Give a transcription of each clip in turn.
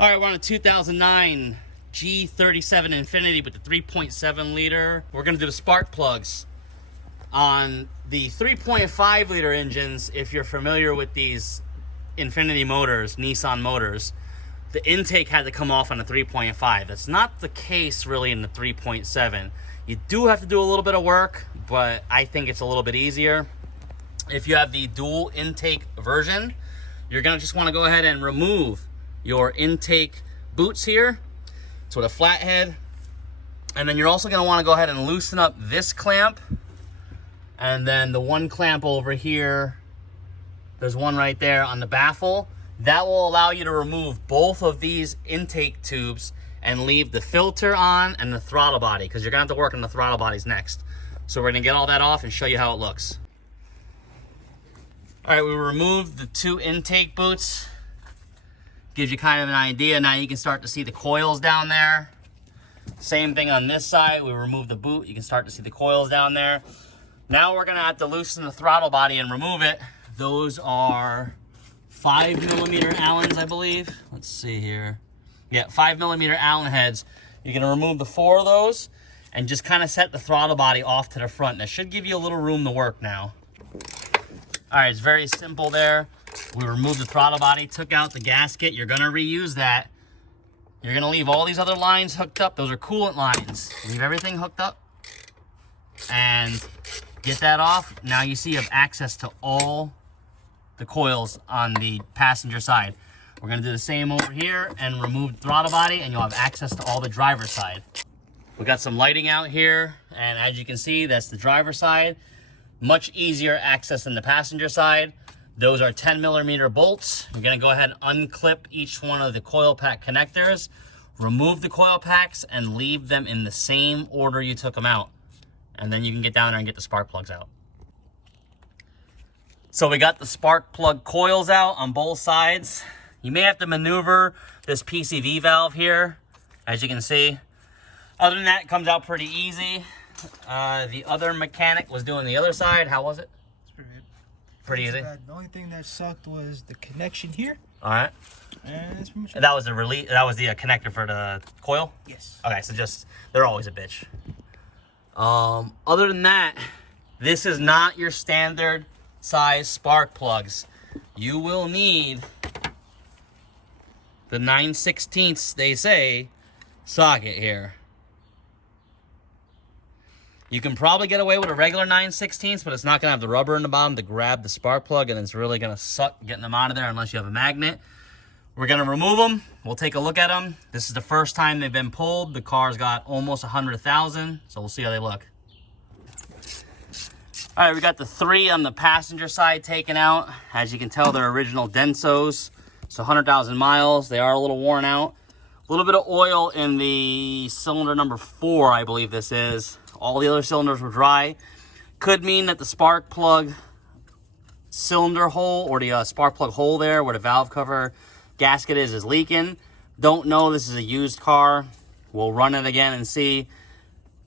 All right, we're on a 2009 G37 Infiniti with the 3.7 liter. We're gonna do the spark plugs. On the 3.5 liter engines, if you're familiar with these Infiniti motors, Nissan motors, the intake had to come off on the 3.5. That's not the case really in the 3.7. You do have to do a little bit of work, but I think it's a little bit easier. If you have the dual intake version, you're gonna just wanna go ahead and remove your intake boots here. So with a flathead. And then you're also gonna wanna go ahead and loosen up this clamp. And then the one clamp over here, there's one right there on the baffle. That will allow you to remove both of these intake tubes and leave the filter on and the throttle body, because you're gonna have to work on the throttle bodies next. So we're gonna get all that off and show you how it looks. All right, we removed the two intake boots. Gives you kind of an idea. Now you can start to see the coils down there. Same thing on this side. We remove the boot. You can start to see the coils down there. Now we're gonna have to loosen the throttle body and remove it. Those are 5mm Allens, I believe. Let's see here. Yeah, 5mm Allen heads. You're gonna remove the 4 of those and just kind of set the throttle body off to the front. That should give you a little room to work now. All right, it's very simple there. We removed the throttle body, took out the gasket. You're gonna reuse that. You're gonna leave all these other lines hooked up. Those are coolant lines. Leave everything hooked up and get that off. Now you see you have access to all the coils on the passenger side. We're gonna do the same over here and remove the throttle body, and you'll have access to all the driver's side. We got some lighting out here, and as you can see, that's the driver's side. Much easier access than the passenger side. Those are 10mm bolts. You're gonna go ahead and unclip each one of the coil pack connectors, remove the coil packs, and leave them in the same order you took them out. And then you can get down there and get the spark plugs out. So we got the spark plug coils out on both sides. You may have to maneuver this PCV valve here, as you can see. Other than that, it comes out pretty easy. The other mechanic was doing the other side. How was it? Pretty easy. The only thing that sucked was the connection here. All right. And that's pretty much it. That was the release. That was the connector for the coil. Yes. Okay, so just they're always a bitch. Other than that, this is not your standard size spark plugs. You will need the 9/16, they say, socket here. You can probably get away with a regular 9/16, but it's not going to have the rubber in the bottom to grab the spark plug, and it's really going to suck getting them out of there unless you have a magnet. We're going to remove them. We'll take a look at them. This is the first time they've been pulled. The car's got almost 100,000, so we'll see how they look. All right, we got the 3 on the passenger side taken out. As you can tell, they're original Densos. It's 100,000 miles. They are a little worn out. A little bit of oil in the cylinder number 4, I believe this is. All the other cylinders were dry. Could mean that the spark plug cylinder hole, or the spark plug hole there where the valve cover gasket is leaking. Don't know. This is a used car. We'll run it again and see.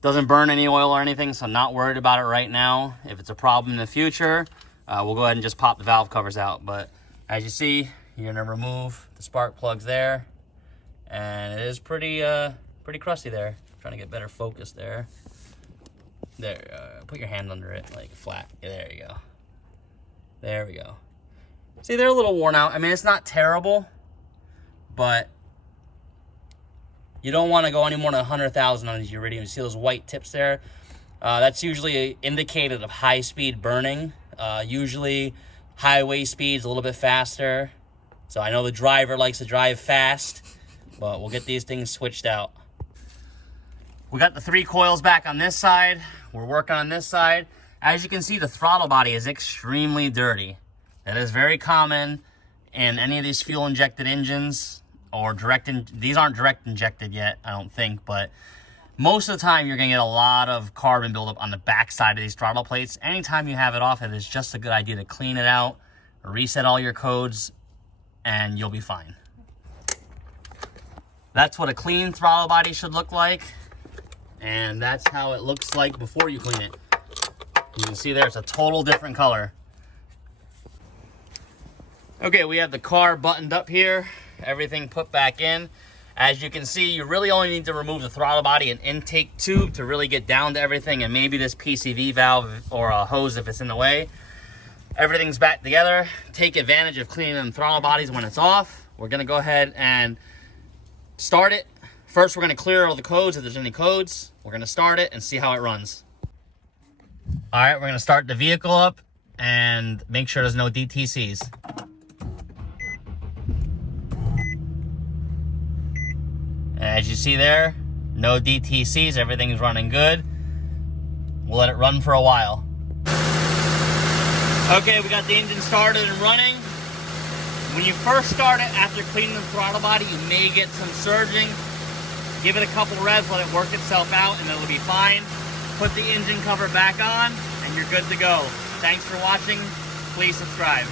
Doesn't burn any oil or anything, so I'm not worried about it right now. If it's a problem in the future, we'll go ahead and just pop the valve covers out. But as you see, you're gonna remove the spark plugs there, and it is pretty crusty there. Trying to get better focus there. There, put your hand under it, like flat. Yeah, there you go. There we go. See, they're a little worn out. I mean, it's not terrible, but you don't want to go any more than 100,000 on these Iridium. You see those white tips there? That's usually indicated of high-speed burning. Usually, highway speed's a little bit faster. So I know the driver likes to drive fast, but we'll get these things switched out. We got the 3 coils back on this side. We're working on this side. As you can see, the throttle body is extremely dirty. That is very common in any of these fuel-injected engines or these aren't direct injected yet, I don't think, but most of the time you're gonna get a lot of carbon buildup on the back side of these throttle plates. Anytime you have it off, it is just a good idea to clean it out, reset all your codes, and you'll be fine. That's what a clean throttle body should look like. And that's how it looks like before you clean it. You can see there, it's a total different color. Okay, we have the car buttoned up here. everything put back in. As you can see, you really only need to remove the throttle body and intake tube to really get down to everything, and maybe this PCV valve or a hose if it's in the way. Everything's back together. Take advantage of cleaning them throttle bodies when it's off. We're gonna go ahead and start it. First, we're gonna clear all the codes if there's any codes. We're gonna start it and see how it runs. All right, we're gonna start the vehicle up and make sure there's no DTCs. As you see there, no DTCs, everything's running good. We'll let it run for a while. Okay, we got the engine started and running. When you first start it, after cleaning the throttle body, you may get some surging. Give it a couple revs, let it work itself out, and it'll be fine. Put the engine cover back on, and you're good to go. Thanks for watching. Please subscribe.